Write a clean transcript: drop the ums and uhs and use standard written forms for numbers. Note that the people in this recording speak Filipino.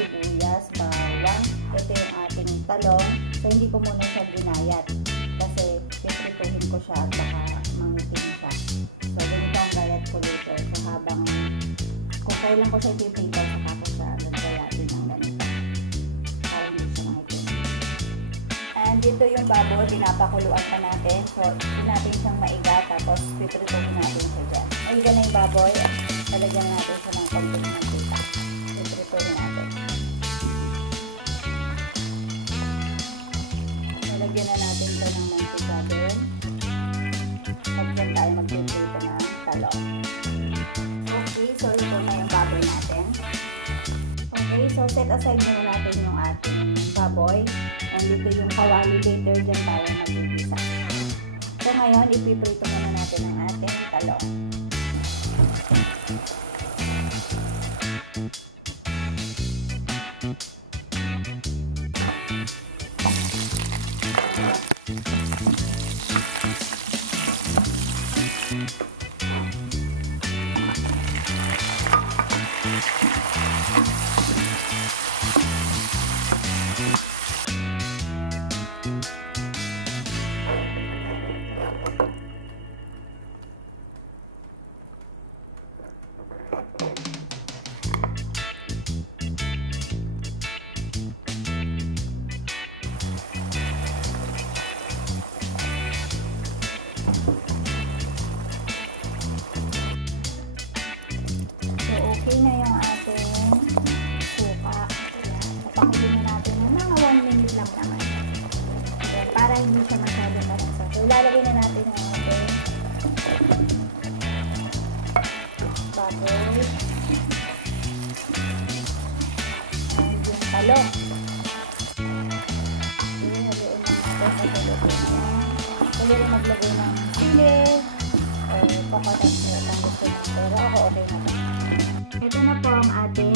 sibuyas, bawang. Ito yung ating talong. So, hindi ko muna siya ginayat kasi piprituhin ko siya at baka mangitim siya. So, ganito ang gayat ko later. So, habang kung kailan ko siya ipiprito, saka ko siya gagayatin ng ganito. Para hindi siya mangitim. And dito yung baboy, pinapakuluan pa natin. So, hindi natin siyang maiga, tapos piprituhin natin siya dyan. Maiga na yung baboy, talagyan natin siya ng konting mantika. Piprituhin natin. Talagyan na natin ito ng mantika din. At dyan tayo magpiprito ng talong. Okay, so ito na yung baboy natin. Okay, so set aside muna natin yung ating baboy. And dito yung kawali, later dyan tayo magpipisa. So ngayon, ipiprito muna natin ang ating talong. Okay na yung ating suka. Papakulin na natin ng mga 1 minute lang naman. Okay, para hindi siya masyado marasa. So, ilalagay na natin yung ating baboy. And yung talong. Okay, haluin na natin sa talong na. Pwede rin maglagay ng sili o coconut milk ang gusto nyo. Pero ako okay na ito. Ito na po ang ating